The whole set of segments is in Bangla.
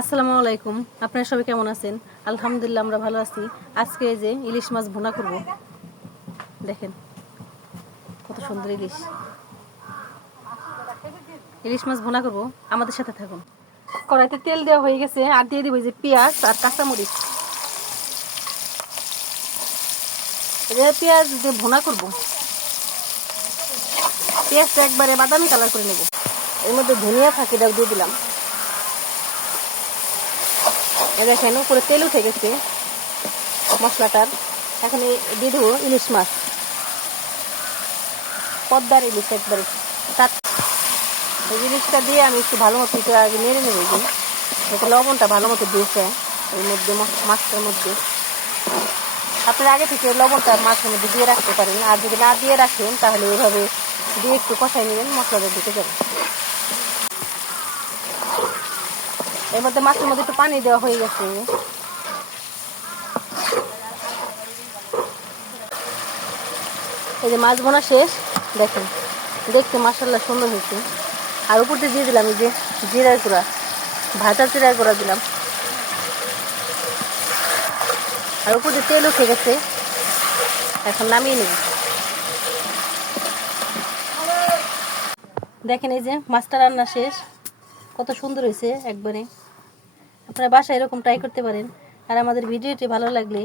আসসালামু আলাইকুম। আপনারা সবাই কেমন আছেন? আলহামদুলিল্লাহ আমরা ভালো আছি। আজকে এই যে ইলিশ মাছ ভুনা করব। দেখেন কত সুন্দর ইলিশ। ইলিশ মাছ ভুনা করব, আমাদের সাথে থাকুন। কড়াইতে তেল দেওয়া হয়ে গেছে, আর দিয়ে দিব যে পেঁয়াজ আর কাঁচামরিচ। পেঁয়াজ দিয়ে ভুনা করব। পেঁয়াজটা একবারে বাদামি কালার করে নেব। এর মধ্যে ধনিয়া ফাঁকিটাও দিয়ে দিলাম। দেখেন উপরে তেল উঠে গেছে মশলাটার। এখন দিয়ে দেবো ইলিশ মাছ, পদ্মার ইলিশ একবারে। এই জিনিসটা দিয়ে আমি একটু ভালো মতো আগে নেড়ে নেবো, যাতে লবণটা ভালো মতো দিয়েছে এর মধ্যে, মাছটার মধ্যে। আপনারা আগে থেকে লবণটা মাছের মধ্যে দিয়ে রাখতে পারেন, আর যদি না দিয়ে রাখেন তাহলে এভাবে দিয়ে একটু কষাই নেবেন, মশলাটা ঢুকে যাবে। এর মধ্যে মাছের মধ্যে একটু পানি দেওয়া হয়ে গেছে। এই যে মাছ বোনা শেষ, দেখেন দেখতে মাশাআল্লাহ সুন্দর হয়েছে। আর উপর দিয়ে দিলাম এই যে জিরার গুঁড়া, ভাজা জিরার গুঁড়া দিলাম। আর উপর দিয়ে তেল উঠে গেছে, এখন নামিয়ে নেব। দেখেন এই যে মাছটা রান্না শেষ, কত সুন্দর হয়েছে একবারে। আপনারা বাসায় এরকম ট্রাই করতে পারেন। আর আমাদের ভিডিওটি ভালো লাগলে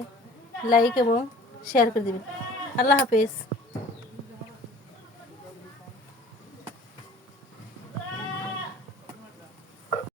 লাইক এবং শেয়ার করে দিবেন। আল্লাহ হাফেজ।